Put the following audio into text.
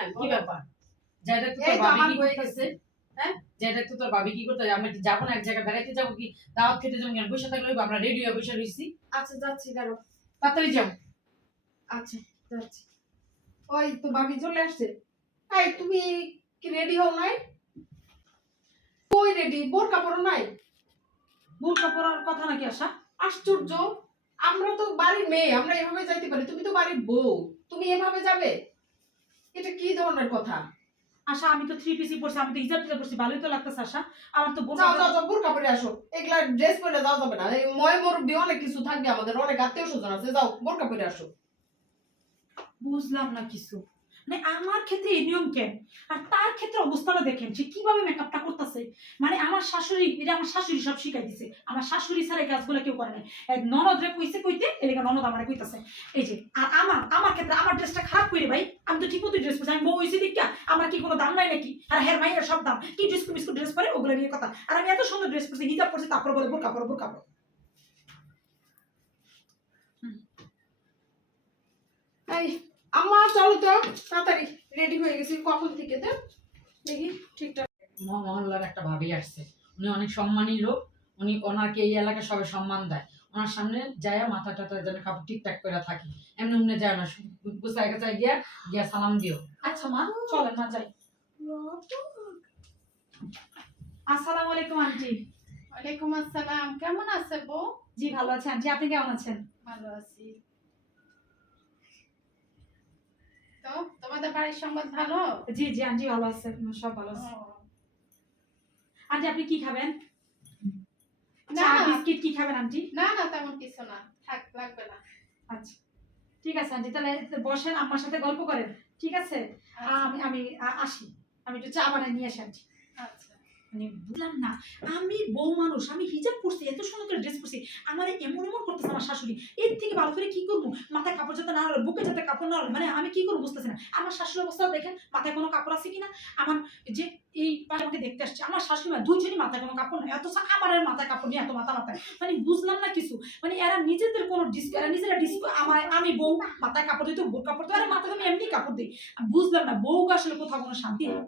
হ্যাঁ কি ব্যাপার? যেটা তো এই তোর তো ভাবি আমার কি হয়ে করতেছে? গেছে। হ্যাঁ যেটা তো তোর ভাবি কি করতে? আমরা কি যাবো না এক জায়গায় বেড়াইতে যাবো কি দাওয়াত খেতে যাবো কেন? বসে থাকলে হইবো? আমরা রেডি হয়ে বসে রইছি। আচ্ছা যাচ্ছি দাঁড়ো। তাড়াতাড়ি যাও। আচ্ছা যাচ্ছি। ওই তো ভাবি চলে আসছে। এই তুমি কি রেডি হও নাই? কই রেডি? বোরকা পরো নাই? বোরকা পরার কথা নাকি আশা? আশ্চর্য, আমরা তো বাড়ির মেয়ে, আমরা এভাবে যাইতে পারি, তুমি তো বাড়ির বউ, তুমি এভাবে যাবে? এটা কি ধরনের কথা? আশা আমি তো 3 পিসি পরছি, আমি তো হিজাব টিজাব পরছি, ভালোই তো লাগতেছে আশা। আমার তো বোরকা যাও যাও যাও বোরকা পরে আসো, এগুলা ড্রেস পরে যাওয়া যাবে না, এই ময় মুরব্বি অনেক কিছু থাকবে, আমাদের অনেক আত্মীয় স্বজন আছে, যাও বোরকা পরে আসো। বুঝলাম না কিছু। মানে আমার ক্ষেত্রে এই নিয়ম কেন, আর তার ক্ষেত্রে অবস্থাটা দেখেন সে কিভাবে মেকআপটা করতেছে। মানে আমার শাশুড়ি, এটা আমার শাশুড়ি সব শিখাই দিছে, আমার শাশুড়ি ছাড়া এই কাজগুলো কেউ করে নাই। ননদরে কইছে কইতে এলাকা ননদ আমার কইতাছে। এই যে আর আমার ক্ষেত্রে আমার ড্রেসটা খারাপ করে ভাই, আমি তো ঠিক মতো ড্রেস পরছি, আমি বউ হইছি দেখা আমার কি কোনো দাম নাই নাকি? আর হের মাইয়ের সব দাম কি ডিস্কো বিস্কুট ড্রেস পরে ওগুলো নিয়ে কথা। আর আমি এত সুন্দর ড্রেস পরছি, হিজাব পরছি, তারপর বলে বোরকা পরো বোরকা পরো। এই আমার চলো তো, তাড়াতাড়ি রেডি হয়ে গেছি কখন থেকে, তো দেখি ঠিকঠাক। মহল্লার একটা ভাবি আসছে, উনি অনেক সম্মানী লোক, উনি ওনাকে এই এলাকায় সবাই সম্মান দেয়। ওনার সামনে যায় মাথা টাথা যেন কাপড় ঠিকঠাক করে থাকি, এমনি উমনে যায় না, গুছাই গাছাই গিয়া গিয়া সালাম দিও। আচ্ছা মা চলেন না যাই। আসসালামু আলাইকুম আন্টি। ওয়ালাইকুম আসসালাম। কেমন আছে বউ? জি ভালো আছি আন্টি, আপনি কেমন আছেন? ভালো আছি। তো তোমাদের বাড়ির সংবাদ ভালো? জি জি আন্টি ভালো আছে, সব ভালো আছে। আন্টি আপনি কি খাবেন? না চা না বিস্কিট কি খাবেন আন্টি? না না তেমন কিছু না, থাক লাগবে না। আচ্ছা ঠিক আছে আন্টি, তাহলে বসেন আমার সাথে গল্প করেন, ঠিক আছে? আচ্ছা, আমি আমি আসি, আমি একটু চা বানাই নিয়ে আসি আন্টি। আচ্ছা। মানে বুঝলাম না, আমি বউ মানুষ, আমি হিজাব পরছি, এত সুন্দর করে ড্রেস পরছি, আমার এমন এমন করতেছে আমার শাশুড়ি, এর থেকে ভালো করে কি করবো? মাথায় কাপড় যাতে না হলো, বুকে যাতে কাপড় না হলো, মানে আমি কি করবো বুঝতেছি না। আমার শাশুড়ির অবস্থা দেখেন, মাথায় কোনো কাপড় আছে কিনা। আমার যে এই পাশে আমাকে দেখতে আসছে, আমার শাশুড়ি মা দুইজনই মাথায় কোনো কাপড় নেই, অথচ আমার আর মাথায় কাপড় নিয়ে এত মাথা মাথায়, মানে বুঝলাম না কিছু। মানে এরা নিজেদের কোনো এরা নিজেরা আমার, আমি বউ মাথায় কাপড় দিতে বউ কাপড় তো, আর মাথায় আমি এমনি কাপড় দিই। বুঝলাম না বউ আসলে কোথাও কোনো শান্তি নেই।